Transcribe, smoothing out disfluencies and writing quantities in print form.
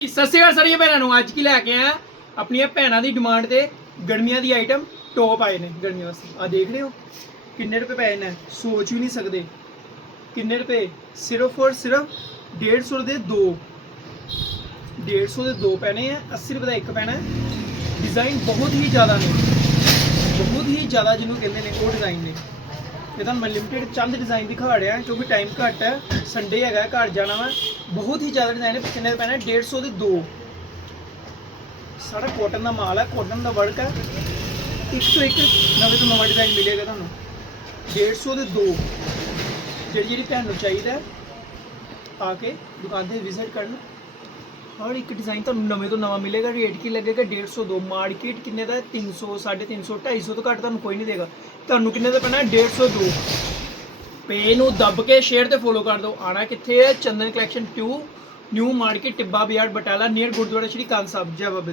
ਸਤਿ ਸ਼੍ਰੀ ਅਕਾਲ ਸਾਰੀਆਂ ਭੈਣਾਂ ਨੂੰ। ਅੱਜ ਕੀ ਲੈ ਕੇ ਆਇਆ ਆਪਣੀਆਂ ਭੈਣਾਂ ਦੀ ਡਿਮਾਂਡ ਤੇ ਗਰਮੀਆਂ ਦੀ ਆਈਟਮ ਟੌਪ ਆਏ ਨੇ ਗਰਮੀਆਂ ਵਾਸਤੇ। ਆ ਦੇਖ ਰਹੇ ਹੋ ਕਿੰਨੇ ਰੁਪਏ ਪਏ ਨੇ, ਸੋਚ ਵੀ ਨਹੀਂ ਸਕਦੇ ਕਿੰਨੇ ਰੁਪਏ। ਸਿਰਫ ਔਰ ਸਿਰਫ 150 ਦੇ ਦੋ, 150 ਦੇ ਦੋ ਪੈਣੇ ਆ, 80 ਰੁਪਏ ਦਾ ਇੱਕ ਪੈਣਾ। ਡਿਜ਼ਾਈਨ ਬਹੁਤ ਹੀ ਜ਼ਿਆਦਾ ਨੇ, ਬਹੁਤ ਹੀ ਜ਼ਿਆਦਾ ਜਿਹਨੂੰ ਕਹਿੰਦੇ ਨੇ ਉਹ ਡਿਜ਼ਾਈਨ ਨੇ। ਇਹ ਤਾਂ ਮੈਂ ਲਿਮਿਟਡ ਚੰਦ ਡਿਜ਼ਾਈਨ ਦਿਖਾ ਰਿਹਾ ਕਿਉਂਕਿ ਟਾਈਮ ਘੱਟ ਹੈ, ਸੰਡੇ ਹੈਗਾ, ਘਰ ਜਾਣਾ ਵਾ। ਬਹੁਤ ਹੀ ਜ਼ਿਆਦਾ ਡਿਜ਼ਾਈਨ ਹੈ। ਕਿੰਨੇ ਦਾ ਪੈਣਾ? 150 ਦੇ ਦੋ। ਸਾਰਾ ਕੋਟਨ ਦਾ ਮਾਲ ਹੈ, ਕੋਟਨ ਦਾ ਵਰਕ ਹੈ। ਇੱਕ ਤੋਂ ਇੱਕ ਨਵੇਂ ਤੋਂ ਨਵਾਂ ਡਿਜ਼ਾਈਨ ਮਿਲੇਗਾ ਤੁਹਾਨੂੰ। 150 ਦੇ ਦੋ। ਜਿਹੜੀ ਭੈਣ ਨੂੰ ਚਾਹੀਦਾ ਹੈ ਆ ਕੇ ਦੁਕਾਨ ਤੇ ਵਿਜ਼ਿਟ ਕਰਨ। ਹਰ ਇੱਕ ਡਿਜ਼ਾਈਨ ਤੁਹਾਨੂੰ ਨਵੇਂ ਤੋਂ ਨਵਾਂ ਮਿਲੇਗਾ। ਰੇਟ ਕੀ ਲੱਗੇਗਾ? 150 ਦੋ। ਮਾਰਕੀਟ ਕਿੰਨੇ ਦਾ? 300, 350, 250 ਤੋਂ ਘੱਟ ਤੁਹਾਨੂੰ ਕੋਈ ਨਹੀਂ ਦੇਗਾ। ਤੁਹਾਨੂੰ ਕਿੰਨੇ ਦਾ ਪੈਣਾ? 150 ਦੋ। ਪੇਜ ਨੂੰ ਦੱਬ ਕੇ ਸ਼ੇਅਰ ਤੇ ਫੋਲੋ ਕਰ ਦਿਓ। ਆਣਾ ਕਿੱਥੇ ਹੈ? ਚੰਦਨ ਕਲੈਕਸ਼ਨ 2, ਨਿਊ ਮਾਰਕੀਟ, ਟਿੱਬਾ ਬਾਜ਼ਾਰ, ਬਟਾਲਾ, ਨੀਅਰ ਗੁਰਦੁਆਰਾ ਸ਼੍ਰੀ ਕੰਨ ਸਾਹਿਬ। ਜੈ ਬਾਬਾ।